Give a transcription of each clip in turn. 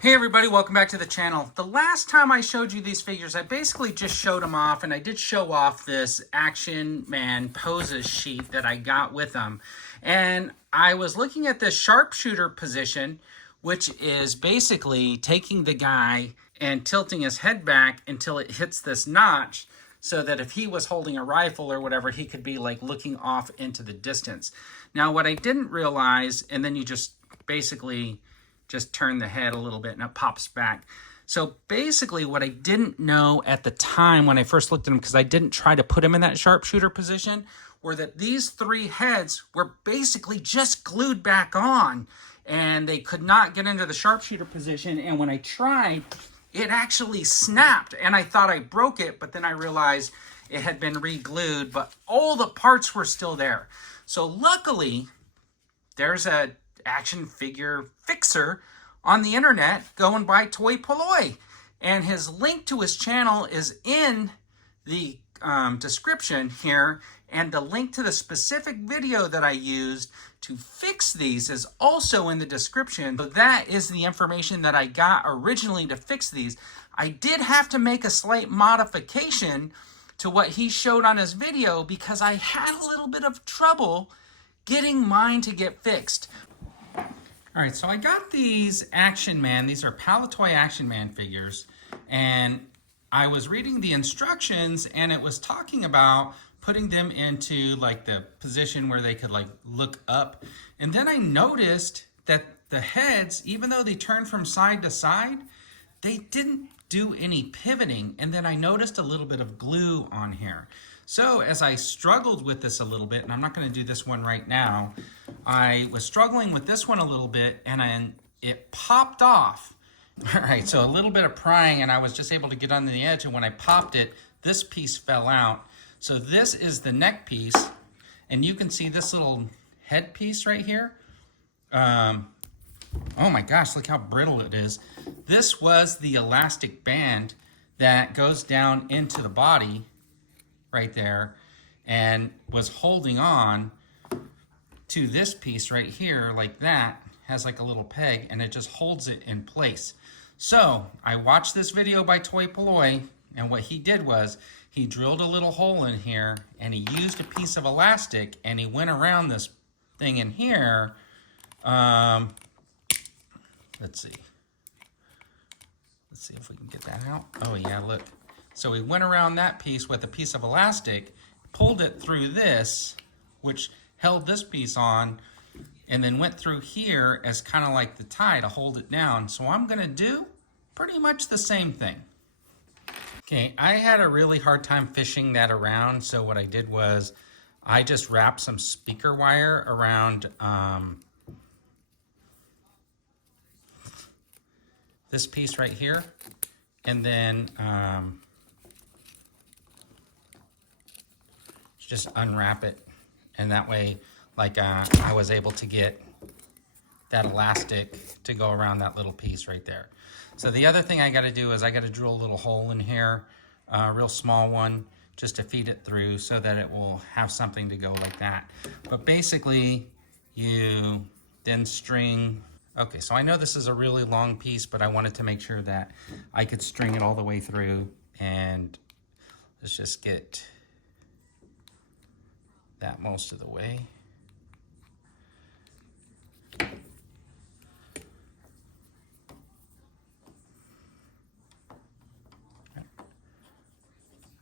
Hey everybody, welcome back to the channel. The last time I showed you these figures, I basically just showed them off, and I did show off this Action Man poses sheet that I got with them. And I was looking at this Sharpshooter position, which is basically taking the guy and tilting his head back until it hits this notch, so that if he was holding a rifle or whatever, he could be like looking off into the distance. Now, what I didn't realize, and then you just basically just turn the head a little bit and it pops back. So basically what I didn't know at the time when I first looked at him, because I didn't try to put him in that sharpshooter position, were that these three heads were basically just glued back on and they could not get into the sharpshooter position. And when I tried, it actually snapped and I thought I broke it, but then I realized it had been re-glued, but all the parts were still there. So luckily, there's a action figure fixer on the internet going by Toy Palitoy, and his link to his channel is in the description here, and the link to the specific video that I used to fix these is also in the description. So that is the information that I got originally to fix these. I did have to make a slight modification to what he showed on his video because I had a little bit of trouble getting mine to get fixed. All right, so I got these Action Man. These are Palitoy Action Man figures, and I was reading the instructions, and it was talking about putting them into like the position where they could like look up. And then I noticed that the heads, even though they turned from side to side, they didn't do any pivoting. And then I noticed a little bit of glue on here. So as I struggled with this a little bit, and I'm not going to do this one right now, I was struggling with this one a little bit, and it popped off. All right, so a little bit of prying, and I was just able to get under the edge, and when I popped it, this piece fell out. So this is the neck piece, and you can see this little head piece right here. Oh my gosh, look how brittle it is. This was the elastic band that goes down into the body right there and was holding on to this piece right here like that. Has like a little peg and it just holds it in place. So I watched this video by Toy Palitoy, and what he did was he drilled a little hole in here and he used a piece of elastic and he went around this thing in here. Let's see if we can get that out. Oh yeah, look. So we went around that piece with a piece of elastic, pulled it through this, which held this piece on, and then went through here as kind of like the tie to hold it down. So I'm gonna do pretty much the same thing. Okay, I had a really hard time fishing that around, so what I did was I just wrapped some speaker wire around this piece right here, and then just unwrap it, and that way like I was able to get that elastic to go around that little piece right there. So the other thing I got to do is I got to drill a little hole in here, a real small one, just to feed it through so that it will have something to go like that. But basically you then string. Okay, so I know this is a really long piece, but I wanted to make sure that I could string it all the way through, and let's just get that most of the way.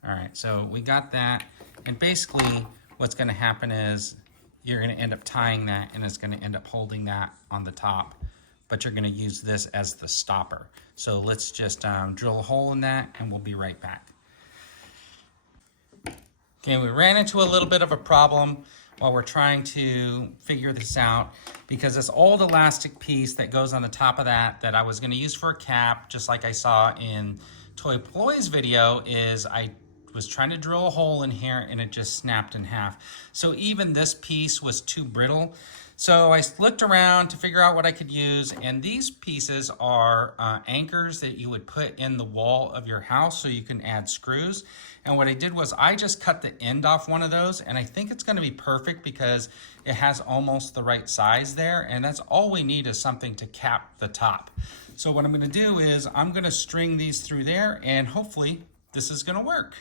All right, so we got that, and basically what's going to happen is you're going to end up tying that, and it's going to end up holding that on the top, but you're going to use this as the stopper. So let's just drill a hole in that, and we'll be right back. Okay, we ran into a little bit of a problem while we're trying to figure this out, because this old elastic piece that goes on the top of that I was going to use for a cap, just like I saw in Toy Palitoy's video, is I was trying to drill a hole in here and it just snapped in half. So even this piece was too brittle. So I looked around to figure out what I could use, and these pieces are anchors that you would put in the wall of your house so you can add screws. And what I did was I just cut the end off one of those, and I think it's going to be perfect because it has almost the right size there, and that's all we need is something to cap the top. So what I'm going to do is I'm going to string these through there, and hopefully this is going to work.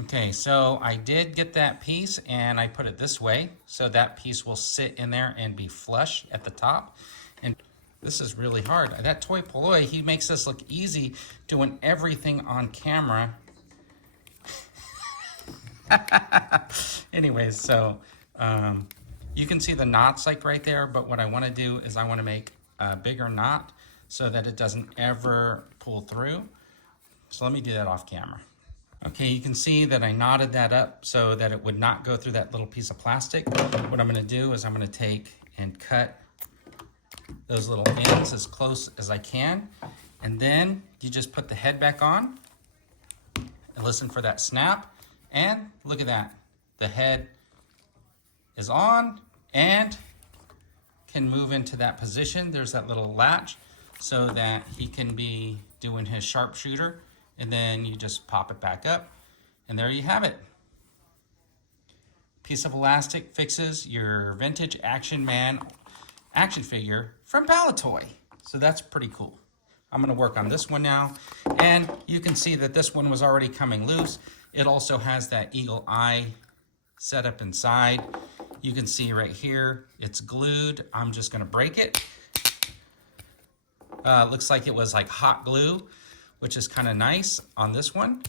Okay, so I did get that piece, and I put it this way so that piece will sit in there and be flush at the top. And this is really hard. That toy Palitoy, he makes this look easy doing everything on camera. Anyways, so you can see the knots like right there, but what I want to do is I want to make a bigger knot so that it doesn't ever pull through. So let me do that off camera. Okay, you can see that I knotted that up so that it would not go through that little piece of plastic. What I'm going to do is I'm going to take and cut those little ends as close as I can, and then you just put the head back on and listen for that snap, and look at that. The head is on and can move into that position. There's that little latch so that he can be doing his sharpshooter, and then you just pop it back up, and there you have it. Piece of elastic fixes your vintage action figure from Palitoy. So that's pretty cool. I'm going to work on this one now, and you can see that this one was already coming loose. It also has that eagle eye set up inside. You can see right here, it's glued. I'm just going to break it. Looks like it was like hot glue, which is kind of nice on this one.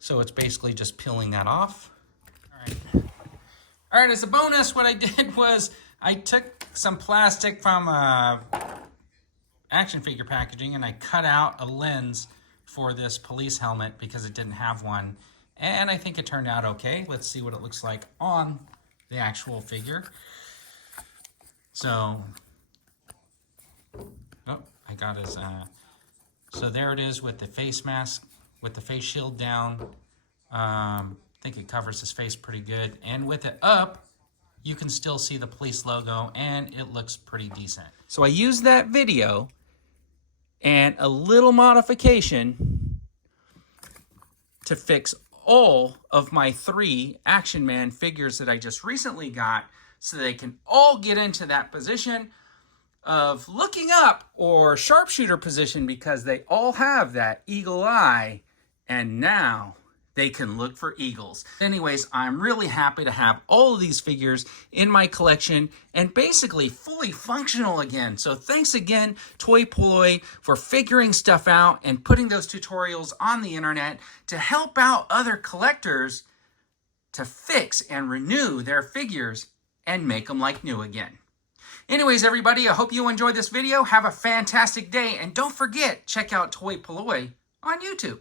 So it's basically just peeling that off. All right, as a bonus, what I did was I took some plastic from action figure packaging, and I cut out a lens for this police helmet because it didn't have one. And I think it turned out okay. Let's see what it looks like on the actual figure. So, oh, I got his, so there it is with the face mask, with the face shield down. I think it covers his face pretty good. And with it up, you can still see the police logo, and it looks pretty decent. So I used that video and a little modification to fix all of my 3 Action Man figures that I just recently got, so they can all get into that position of looking up or sharpshooter position, because they all have that eagle eye, and now they can look for eagles. Anyways, I'm really happy to have all of these figures in my collection and basically fully functional again. So thanks again, Toy Palitoy, for figuring stuff out and putting those tutorials on the internet to help out other collectors to fix and renew their figures and make them like new again. Anyways, everybody, I hope you enjoyed this video. Have a fantastic day, and don't forget, check out Toy Palitoy on YouTube.